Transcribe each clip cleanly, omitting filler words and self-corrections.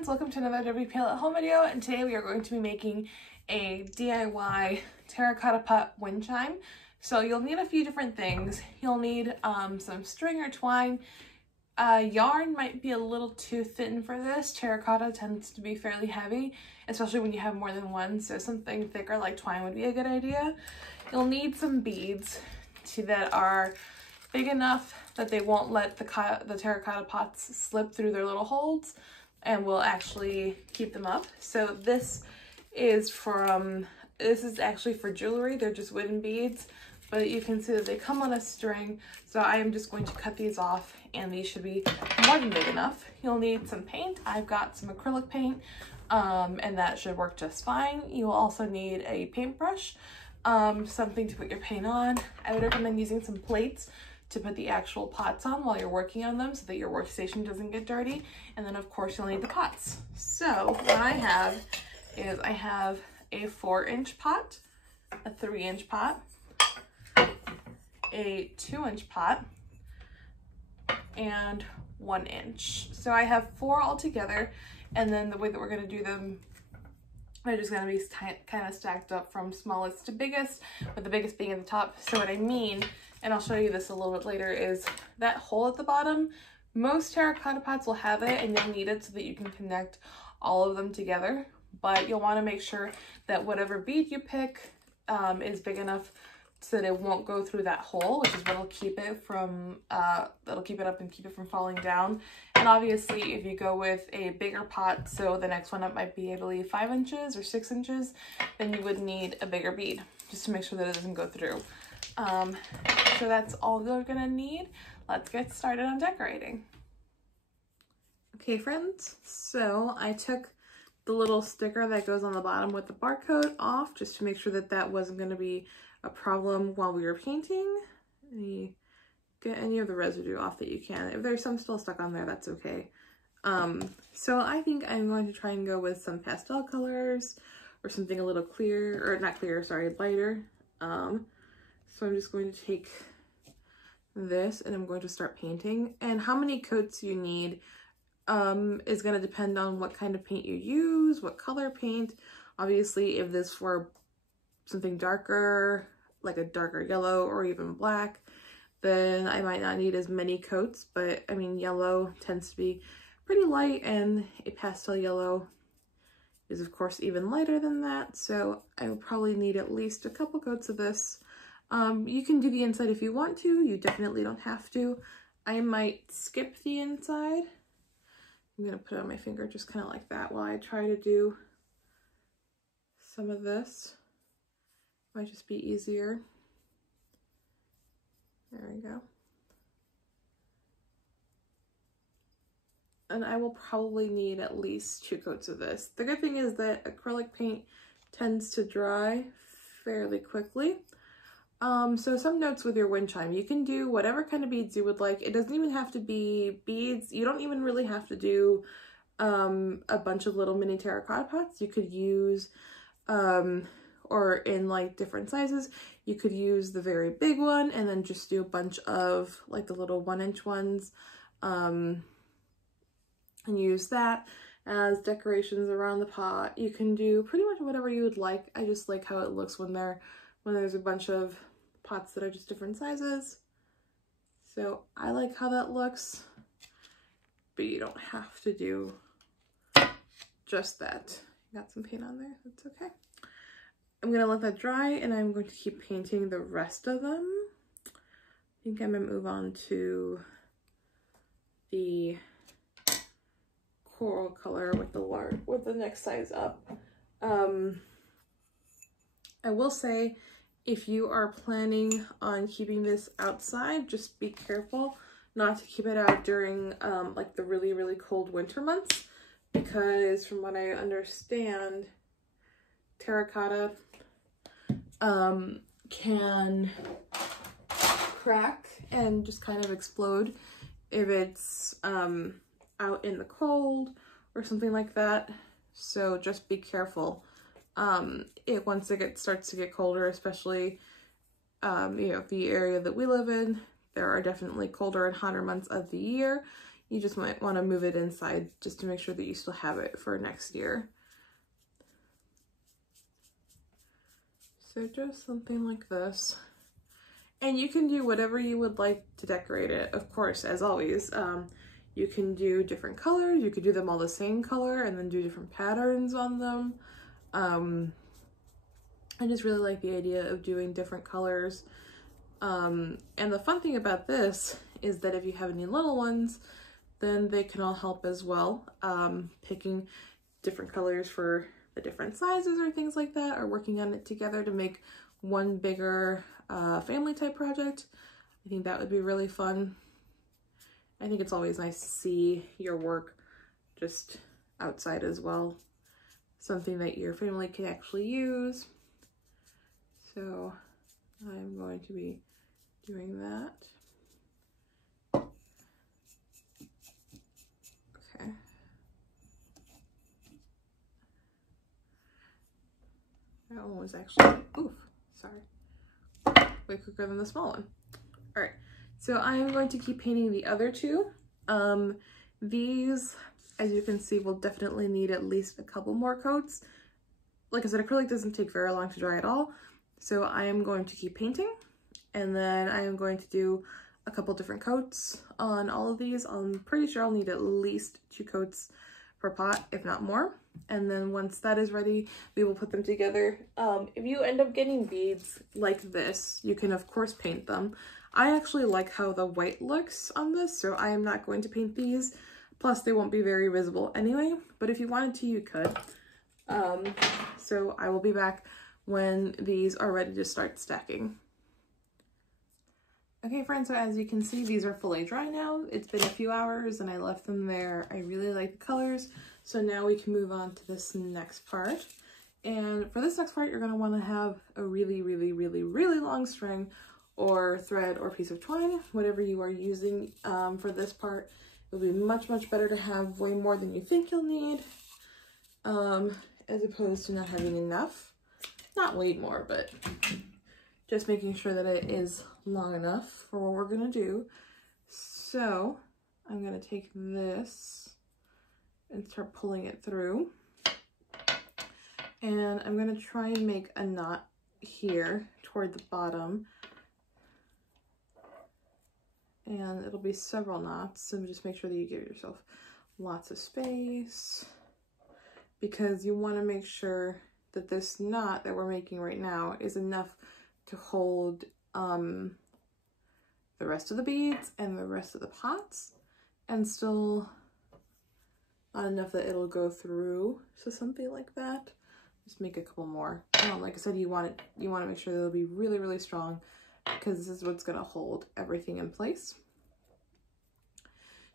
friends, welcome to another WPL at home video, and today we are going to be making a DIY terracotta pot wind chime. So you'll need a few different things. You'll need some string or twine. Yarn might be a little too thin for this. Terracotta tends to be fairly heavy, especially when you have more than one, so something thicker like twine would be a good idea. You'll need some beads that are big enough that they won't let the terracotta pots slip through their little holes and will actually keep them up. So this is actually for jewelry. They're just wooden beads, but you can see that they come on a string. So I am just going to cut these off, and these should be more than big enough. You'll need some paint. I've got some acrylic paint, and that should work just fine. You'll also need a paintbrush, something to put your paint on. I would recommend using some plates to put the actual pots on while you're working on them so that your workstation doesn't get dirty. And then of course you'll need the pots. So what I have is I have a 4-inch pot, a 3-inch pot, a 2-inch pot, and 1 inch. So I have 4 altogether, and then the way that we're gonna do them, they're just gonna be kind of stacked up from smallest to biggest, with the biggest being at the top. So what I mean, and I'll show you this a little bit later, is that hole at the bottom. Most terracotta pots will have it, and you'll need it so that you can connect all of them together. But you'll want to make sure that whatever bead you pick is big enough so that it won't go through that hole, which is what'll keep it from that'll keep it up and keep it from falling down. And obviously, if you go with a bigger pot, so the next one up might be, I believe, 5 inches or 6 inches, then you would need a bigger bead just to make sure that it doesn't go through. So that's all we're gonna need. Let's get started on decorating. Okay friends, so I took the little sticker that goes on the bottom with the barcode off just to make sure that that wasn't gonna be a problem while we were painting. Get any of the residue off that you can. If there's some still stuck on there, that's okay. So I think I'm going to try and go with some pastel colors or something a little clear, or not clear, sorry, lighter. So I'm just going to take this and I'm going to start painting. And how many coats you need is going to depend on what kind of paint you use, what color paint. Obviously, if this were something darker, like a darker yellow or even black, then I might not need as many coats. But I mean, yellow tends to be pretty light, and a pastel yellow is of course even lighter than that. So I will probably need at least a couple coats of this. You can do the inside if you want to. You definitely don't have to. I might skip the inside. I'm gonna put it on my finger just kind of like that while I try to do some of this. Might just be easier. There we go. And I will probably need at least 2 coats of this. The good thing is that acrylic paint tends to dry fairly quickly. So some notes with your wind chime. You can do whatever kind of beads you would like. It doesn't even have to be beads. You don't even really have to do a bunch of little mini terracotta pots. You could use, or in like different sizes, you could use the very big one and then just do a bunch of like the little 1-inch ones, and use that as decorations around the pot. You can do pretty much whatever you would like. I just like how it looks when there's a bunch of pots that are just different sizes. So I like how that looks, but you don't have to do just that. Got some paint on there, that's okay. I'm gonna let that dry, and I'm going to keep painting the rest of them. I think I'm gonna move on to the coral color with the next size up. I will say, if you are planning on keeping this outside, just be careful not to keep it out during like the really, really cold winter months, because from what I understand, terracotta can crack and just kind of explode if it's out in the cold or something like that. So just be careful. Once it starts to get colder, especially you know, the area that we live in, there are definitely colder and hotter months of the year. you just might want to move it inside just to make sure that you still have it for next year. So just something like this. And you can do whatever you would like to decorate it, of course, as always. You can do different colors, you could do them all the same color and then do different patterns on them. I just really like the idea of doing different colors. And the fun thing about this is that if you have any little ones, then they can all help as well. Picking different colors for the different sizes or things like that, or working on it together to make one bigger family type project. I think that would be really fun. I think it's always nice to see your work just outside as well. Something that your family can actually use. So I'm going to be doing that. Okay. That one was actually, oof, sorry. Way quicker than the small one. All right, so I'm going to keep painting the other two. These, as you can see, will definitely need at least a couple more coats. Like I said, acrylic doesn't take very long to dry at all. So I am going to keep painting, and then I am going to do a couple different coats on all of these. I'm pretty sure I'll need at least 2 coats per pot, if not more. And then once that is ready, we will put them together. If you end up getting beads like this, you can of course paint them. I actually like how the white looks on this, so I am not going to paint these. Plus they won't be very visible anyway, but if you wanted to, you could. So I will be back when these are ready to start stacking. Okay friends, so as you can see, these are fully dry now. It's been a few hours and I left them there. I really like the colors. So now we can move on to this next part. And for this next part, you're gonna wanna have a really, really, really, really long string or thread or piece of twine, whatever you are using for this part. It'll be much, much better to have way more than you think you'll need, as opposed to not having enough. Not way more, but just making sure that it is long enough for what we're gonna do. So I'm gonna take this and start pulling it through. And I'm gonna try and make a knot here toward the bottom. And it'll be several knots, so just make sure that you give yourself lots of space, because you wanna make sure that this knot that we're making right now is enough to hold the rest of the beads and the rest of the pots, and still not enough that it'll go through. So something like that. Just make a couple more. Like I said, you want to make sure that it'll be really, really strong, because this is what's gonna hold everything in place.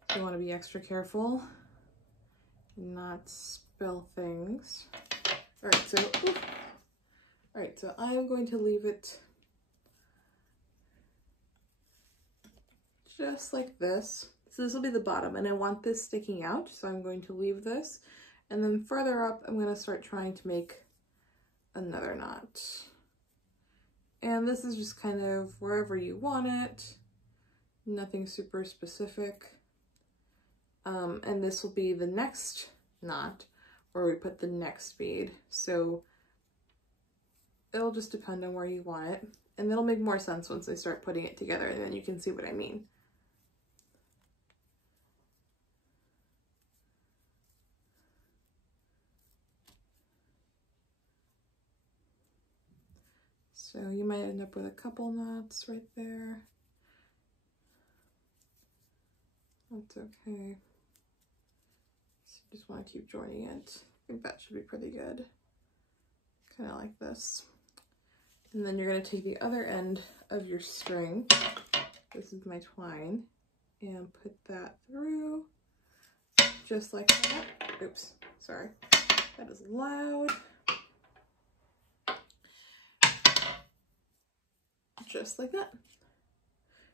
So you want to be extra careful and not spill things. All right, so I'm going to leave it just like this. So this will be the bottom, and I want this sticking out, so I'm going to leave this. And then further up, I'm going to start trying to make another knot. And this is just kind of wherever you want it, nothing super specific. And this will be the next knot where we put the next bead. So it'll just depend on where you want it. And it'll make more sense once I start putting it together, and then you can see what I mean. So you might end up with a couple knots right there. That's okay. So you just want to keep joining it. I think that should be pretty good. Kind of like this. And then you're going to take the other end of your string, this is my twine, and put that through just like that. Oops, sorry, that is loud. Just like that.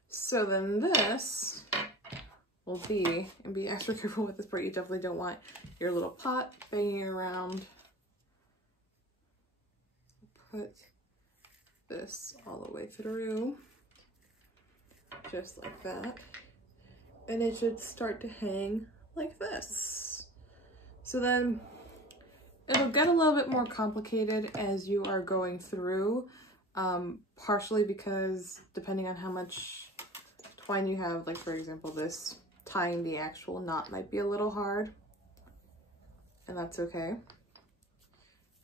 So then this will be, and be extra careful with this part, you definitely don't want your little pot banging around. Put this all the way through, just like that. and it should start to hang like this. So then it'll get a little bit more complicated as you are going through, partially because depending on how much twine you have, like for example this, tying the actual knot might be a little hard, and that's okay.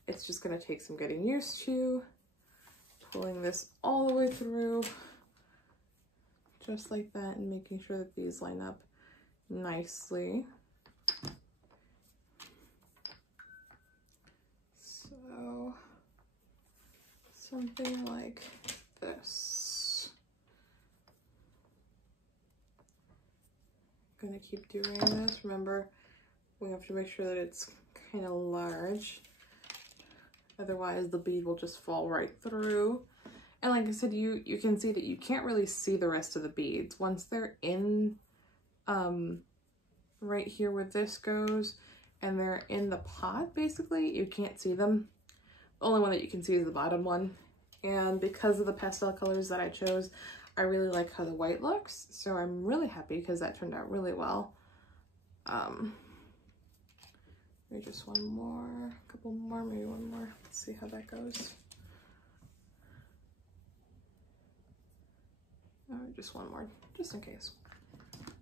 It's just going to take some getting used to, pulling this all the way through just like that and making sure that these line up nicely. So something like this. I'm gonna keep doing this. Remember, we have to make sure that it's kind of large, otherwise the bead will just fall right through. And like I said, you can see that you can't really see the rest of the beads once they're in right here where this goes, and they're in the pot. Basically you can't see them. The only one that you can see is the bottom one, and because of the pastel colors that I chose, I really like how the white looks, so I'm really happy because that turned out really well. Maybe just one more, a couple more, maybe one more. Let's see how that goes. Just one more, just in case.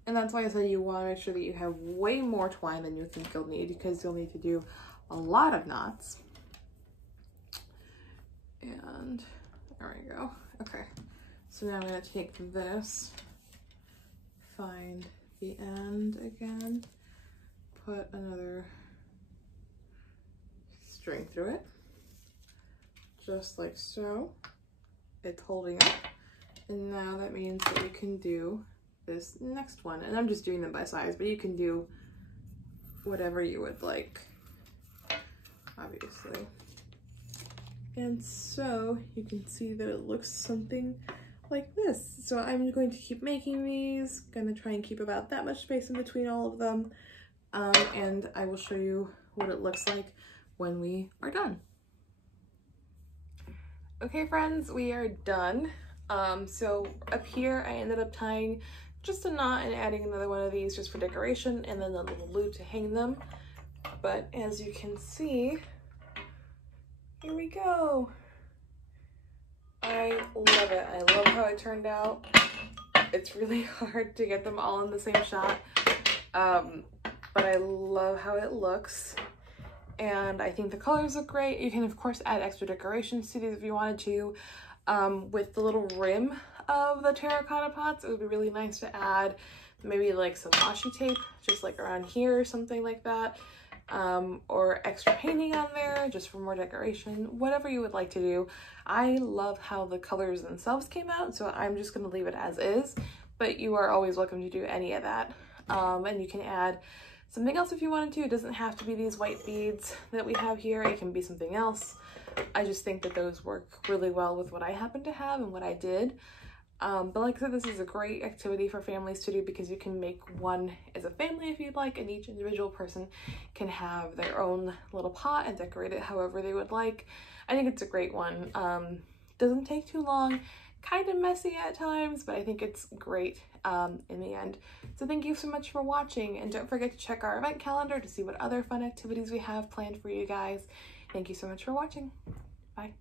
And that's why I said you want to make sure that you have way more twine than you think you'll need, because you'll need to do a lot of knots. And there we go. Okay, so now I'm going to take this, find the end again, put another string through it, just like so. It's holding up. And now that means that you can do this next one. And I'm just doing them by size, but you can do whatever you would like, obviously. And so you can see that it looks something like this. So I'm going to keep making these, gonna try and keep about that much space in between all of them. And I will show you what it looks like when we are done. Okay friends, we are done. So up here I ended up tying just a knot and adding another one of these just for decoration, and then the little loop to hang them. But as you can see, here we go. I love it. I love how it turned out. It's really hard to get them all in the same shot, but I love how it looks. And I think the colors look great. You can of course add extra decorations to these if you wanted to. With the little rim of the terracotta pots, it would be really nice to add maybe like some washi tape just like around here or something like that, or extra painting on there just for more decoration, whatever you would like to do. I love how the colors themselves came out, so I'm just going to leave it as is, but you are always welcome to do any of that. And you can add something else if you wanted to. It doesn't have to be these white beads that we have here. It can be something else. I just think that those work really well with what I happen to have and what I did. But like I said, this is a great activity for families to do because you can make one as a family if you'd like, and each individual person can have their own little pot and decorate it however they would like. I think it's a great one. Doesn't take too long, kind of messy at times, but I think it's great in the end. So thank you so much for watching, and don't forget to check our event calendar to see what other fun activities we have planned for you guys. Thank you so much for watching. Bye.